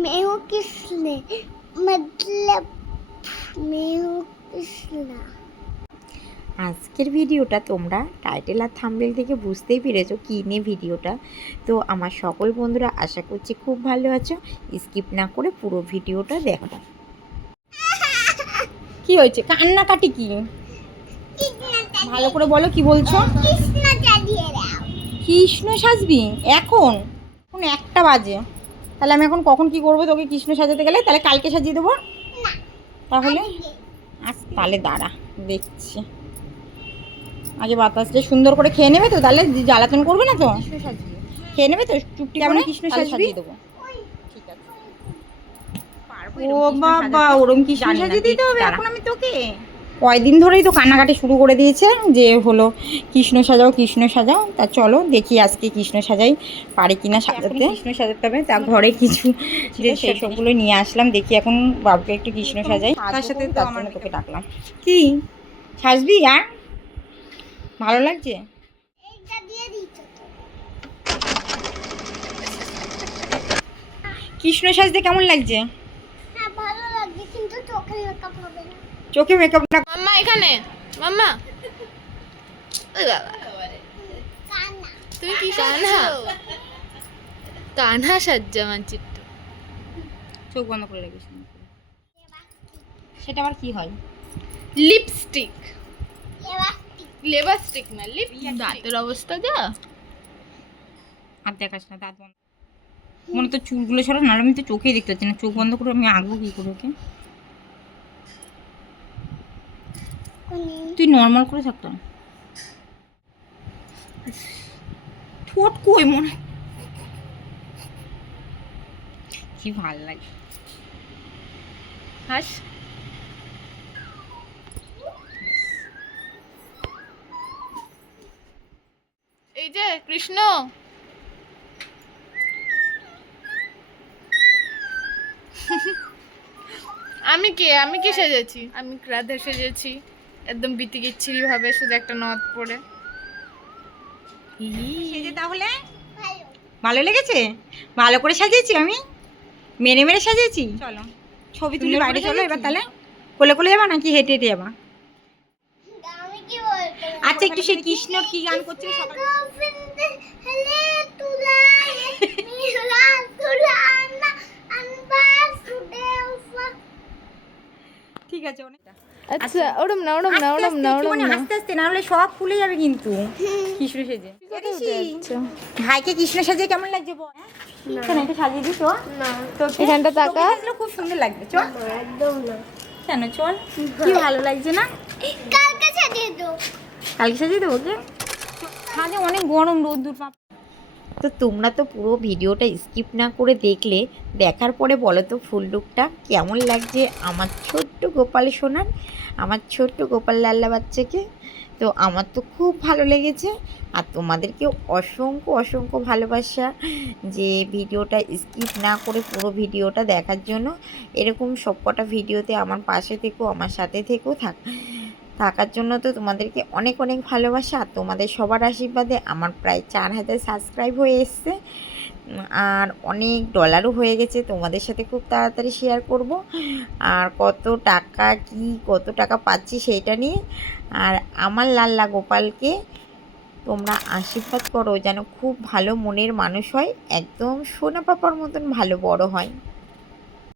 मैं हूँ किसने मतलब मैं हूँ किसना আজকের ভিডিওটা তোমরা টাইটেল আর থাম্বেল থেকে বুঝতেই পেরেছো কী নিয়ে ভিডিওটা তো আমার সকল বন্ধুরা আশা করছি খুব ভালো আছো স্কিপ না করে পুরো ভিডিওটা দেখো কি হয়েছে কান্নাকাটি কি ভালো করে বলো কি বলছো কৃষ্ণ চালিয়ে দাও কৃষ্ণ সাজবি এখন এখন একটা বাজে তাহলে আমি এখন কখন কি করব? তোকে কৃষ্ণ সাজাতে গেলে? তাহলে কালকে সাজিয়ে দেবো। তাহলে? আজ তাহলে দাঁড়া দেখছি। আগে বাতাসটা সুন্দর করে খেয়ে নেবে তো? তাহলে জ্বালাতন করবে না তো? খেয়ে নেবে তো? চুপটি কেমন কৃষ্ণ সাজিয়ে দেবো। ও বাবা ওরম কৃষ্ণ সাজিয়ে দিতে হবে এখন আমি তোকে? কয়দিন ধরেই তো কান্নাকাটি শুরু করে দিয়েছে যে হলো কৃষ্ণ সাজাও কৃষ্ণ সাজাও। তা চলো দেখি আজকে কৃষ্ণ সাজাই পারি কিনা সাজাতে। কৃষ্ণ সাজাতে হবে তা ঘরে কিছু যে সেই সবগুলো নিয়ে আসলাম দেখি এখন বাবুকে একটু কৃষ্ণ সাজাই। তার সাথে তার তোকে ডাকলাম। কি? সাজবি আর? ভালো লাগছে? কৃষ্ণ সাজতে কেমন লাগছে? হ্যাঁ ভালো লাগছে কিন্তু চোখে মেকআপ হবে না। চোখে মেকআপ না মাম্মা এখানে মাম্মা। ওই বাবা। কান্না তুমি কি কানহা কানহা সাজ্জা মানচিত্র চোখ বন্ধ করে রাখিস সেটা আবার কি হয়? লিপস্টিক। এবার লেবাস্টিক না লিপ দাঁতের অবস্থা যা। আর দেখাস না দাঁত বন্ধ। মনে তো চুলগুলো সরা নাহলে আমি তো চোখেই দেখতে পাচ্ছি না। চোখ বন্ধ করে আমি আঁকবো কি করে ওকে কোনি তুই নর্মাল করে থাকতাম ঠোঁট কই মনে কি ভালো লাগে। হাস। এই যে কৃষ্ণ। আমি কে? আমি কি সেজেছি আমি রাধা সেজেছি। একদম বিতিকিচ্ছিরি ভাবে শুধু একটা নথ পরে সেজে তাহলে? ভালো। ভালো লেগেছে? ভালো করে সাজিয়েছি আমি? মেরে মেরে সাজিয়েছি? চলো। ছবি তুলে বাইরে চলো এবার তাহলে কোলে কোলে যাবা নাকি হেঁটে হেঁটে যাবা? আমি কি বলতে আচ্ছা একটু সেই কৃষ্ণ কি গান করছিল সকালে? ঠিক আছে অনেক আচ্ছা ওরম না ওরম না ওরম না ওরম না। আস্তে আস্তে না হলে সব ফুলে যাবে কিন্তু। কৃষ্ণ সেজে। ভাইকে কৃষ্ণ সাজে কেমন লাগছে বল? কেন একটু সাজিয়ে দিস তো তোকে এখানটা তাকা। খুব সুন্দর লাগবে চল। একদম না। কেন চল। কি ভালো লাগছে না? কালকে সাজিয়ে দাও কালকে সাজিয়ে দেবো ওকে? ছাদে অনেক গরম রোদ্দুর তো তোমরা তো পুরো ভিডিওটা স্কিপ না করে দেখলে, দেখার পরে বলো তো ফুল লুকটা কেমন লাগছে আমার ছোট্ট গোপাল সোনার, আমার ছোট্ট গোপাল লাল্লা বাচ্চাকে? তো আমার তো খুব ভালো লেগেছে। আর তোমাদেরকেও অসংখ্য অসংখ্য ভালোবাসা যে ভিডিওটা স্কিপ না করে পুরো ভিডিওটা দেখার জন্য। এরকম সবকটা ভিডিওতে আমার পাশে থেকো, আমার সাথে থেকেও থাক। থাকার জন্য তো তোমাদেরকে অনেক অনেক ভালোবাসা। তোমাদের সবার আশীর্বাদে আমার প্রায় চার হাজার সাবস্ক্রাইব হয়ে এসছে। আর অনেক ডলারও হয়ে গেছে। তোমাদের সাথে খুব তাড়াতাড়ি শেয়ার করব। আর কত টাকা, কি, কত টাকা পাচ্ছি সেইটা নিয়ে। আর আমার লাল্লা গোপালকে তোমরা আশীর্বাদ করো, যেন খুব ভালো মনের মানুষ হয়। একদম সোনা পাপার মতন ভালো বড় হয়।